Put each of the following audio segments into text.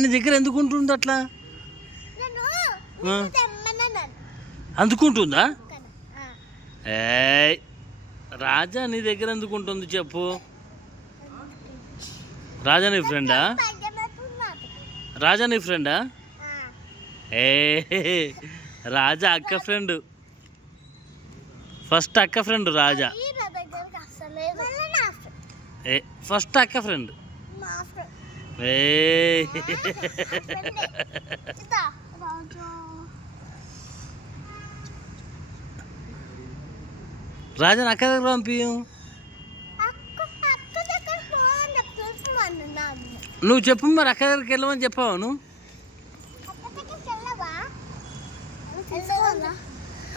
నీ దగ్గర ఎందుకు ఉంటుంది అట్లా? అందుకుంటుందా? ఏ రాజా నీ దగ్గర ఎందుకు ఉంటుంది చెప్పు? రాజా నీ ఫ్రెండా? రాజా నీ ఫ్రెండా? ఏ రాజా అక్క ఫ్రెండ్, ఫస్ట్ అక్క ఫ్రెండ్ రాజా. ఏ ఫస్ట్ అక్క ఫ్రెండ్. ఏ రాజా అక్క దగ్గర పంపించు. నువ్వు చెప్పు మరి, అక్క దగ్గరికి వెళ్ళమని చెప్పావు నువ్వు?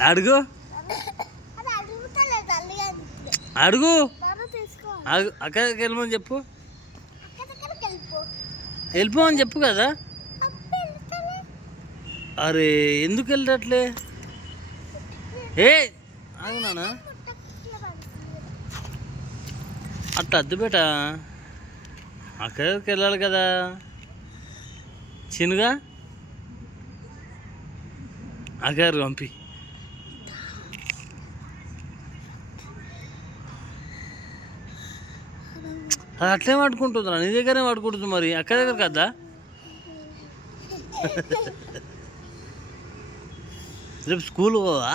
అడుగు అడుగు అక్క దగ్గరికి వెళ్ళమని చెప్పు. వెళ్ళిపోమని చెప్పు కదా. అరే ఎందుకు వెళ్ళట్లే? ఏ అవునా అట్లా అద్దు బేట, అక్క దగ్గరికి వెళ్ళాలి కదా చిన్నగా. అక్క దగ్గరికి పంపి. అది అట్లే పట్టుకుంటుందా? నీ దగ్గరే పట్టుకుంటుంది మరి, అక్క దగ్గర కదా. రేపు స్కూల్ పోవా?